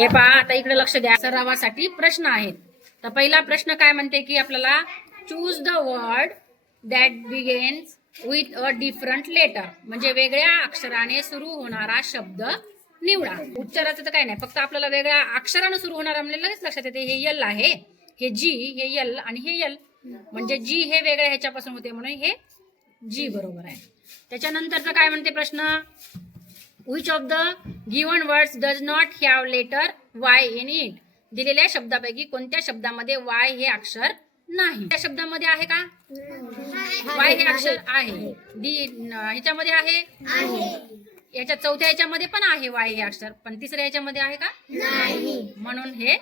हे पहा, आता इकडे लक्ष द्या. सरावासाठी प्रश्न आहेत. तर पहिला प्रश्न काय म्हणते की आपल्याला choose the word that begins with a different letter, म्हणजे वेगळ्या अक्षराने सुरू होणारा शब्द निवडा. उच्चाराचं तर काय नाही, फक्त आपल्याला वेगळ्या अक्षराने सुरू होणारा म्हणजे लगेच लक्षात येते. हे यल आहे, हे जी, हे यल आणि हे यल, म्हणजे जी हे वेगळ्या ह्याच्यापासून होते म्हणून हे जी बरोबर आहे. त्याच्यानंतरचं काय म्हणते प्रश्न, Which of the given words does not have letter Y in it? दिलेल्या शब्दापैकी कोणत्या शब्दामध्ये Y हे अक्षर नाही? त्या शब्दामध्ये आहे का Y हे अक्षर? आहे. डी ह्याच्यामध्ये आहे? याच्या चौथ्या ह्याच्यामध्ये पण आहे Y हे अक्षर, पण तिसऱ्या ह्याच्यामध्ये आहे का? नाही. म्हणून हे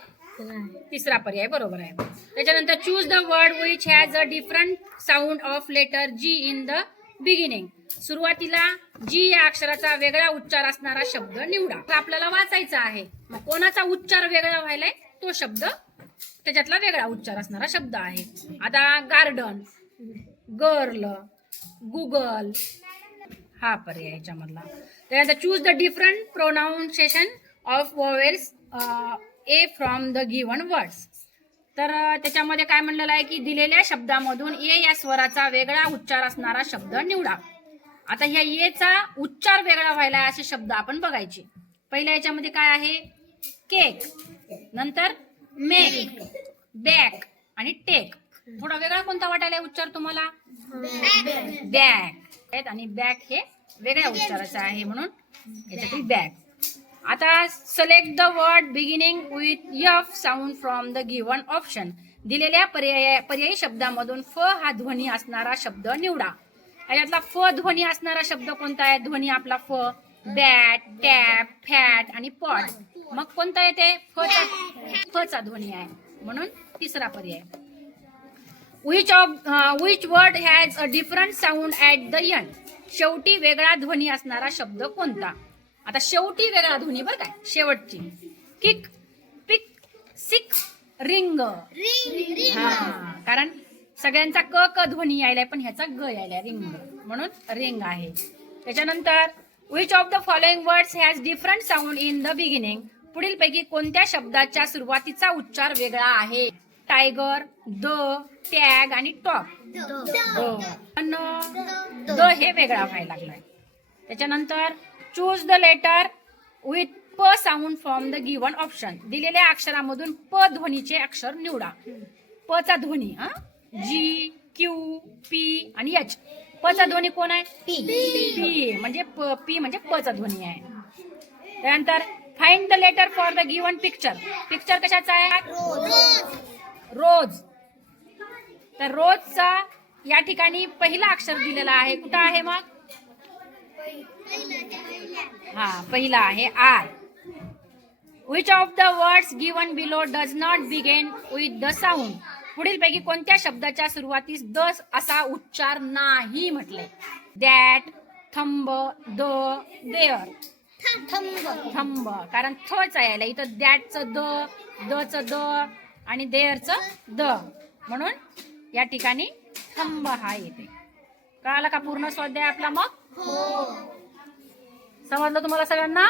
तिसरा पर्याय बरोबर आहे. त्याच्यानंतर choose the word which has a different sound of letter G in the beginning. सुरुवातीला जी या अक्षराचा वेगळा उच्चार असणारा शब्द निवडा. आपल्याला वाचायचा आहे, मग कोणाचा उच्चार वेगळा व्हायलाय तो शब्द, त्याच्यातला वेगळा उच्चार असणारा शब्द आहे. आता गार्डन, गर्ल, गुगल हा पर्याय याच्यामधला. त्यानंतर choose the different pronunciation of vowels A from the given words. तर त्याच्यामध्ये काय म्हणलेलं आहे की दिलेल्या शब्दामधून ए या स्वराचा वेगळा उच्चार असणारा शब्द निवडा. आता ह्या एचा उच्चार वेगळा व्हायला असे शब्द आपण बघायचे. पहिल्या याच्यामध्ये काय आहे? केक, नंतर मेक, बॅक आणि टेक. थोडा वेगळा कोणता वाटायला उच्चार तुम्हाला? बॅक. आणि बॅक हे वेगळ्या उच्चाराचा आहे म्हणून याच्यातील बॅक. आता select the word beginning with F sound from the given option. दिलेल्या पर्यायी शब्दामधून फ हा ध्वनी असणारा शब्द निवडा. याच्यातला फ ध्वनी असणारा शब्द कोणता आहे? ध्वनी आपला फ, बॅट, टॅप, फॅट आणि पॉट. मग कोणता येते? फचा ध्वनी आहे म्हणून तिसरा पर्याय. Which word has a different sound at the end. शेवटी वेगळा ध्वनी असणारा शब्द कोणता? आता शेवटी वेगळा ध्वनी बरं काय, शेवटची. किक, पिक, सिक, रिंग. कारण सगळ्यांचा क क ध्वनी यायलाय, पण ह्याचा ग यायलाय, रिंग, म्हणून रिंग आहे. त्याच्यानंतर which of the following words has different sound in the beginning. पुढील पैकी कोणत्या शब्दाच्या सुरुवातीचा उच्चार वेगळा आहे? टायगर, द, टॅग आणि टॉप. द हे वेगळा व्हायला लागलाय. त्याच्यानंतर चूज द लेटर विथ प sound from the given option. दिलेल्या अक्षरामधून प ध्वनीचे अक्षर निवडा. प चा ध्वनी जी, क्यू, पी आणि एच. प चा ध्वनी कोण आहे? पी म्हणजे पी म्हणजे प चा ध्वनी आहे. त्यानंतर find the letter for the given picture. Picture कशाचा आहे? रोज. तर रोजचा या ठिकाणी पहिला अक्षर दिलेला आहे. कुठं आहे मग? हा, पहिला आहे R. Which of the words given below does not begin with the sound. पुढील पैकी कोणत्या शब्दाच्या सुरुवातीस द असा उच्चार नाही म्हटले? That, thumb, the, there. Thumb कारण थचा यायला, इथं दॅटचं द, दचं द आणि देअरचं द, म्हणून या ठिकाणी थंब हा येते. कळाला का पूर्ण स्वाध्याय आपला? मग समजलं तुम्हाला सगळ्यांना?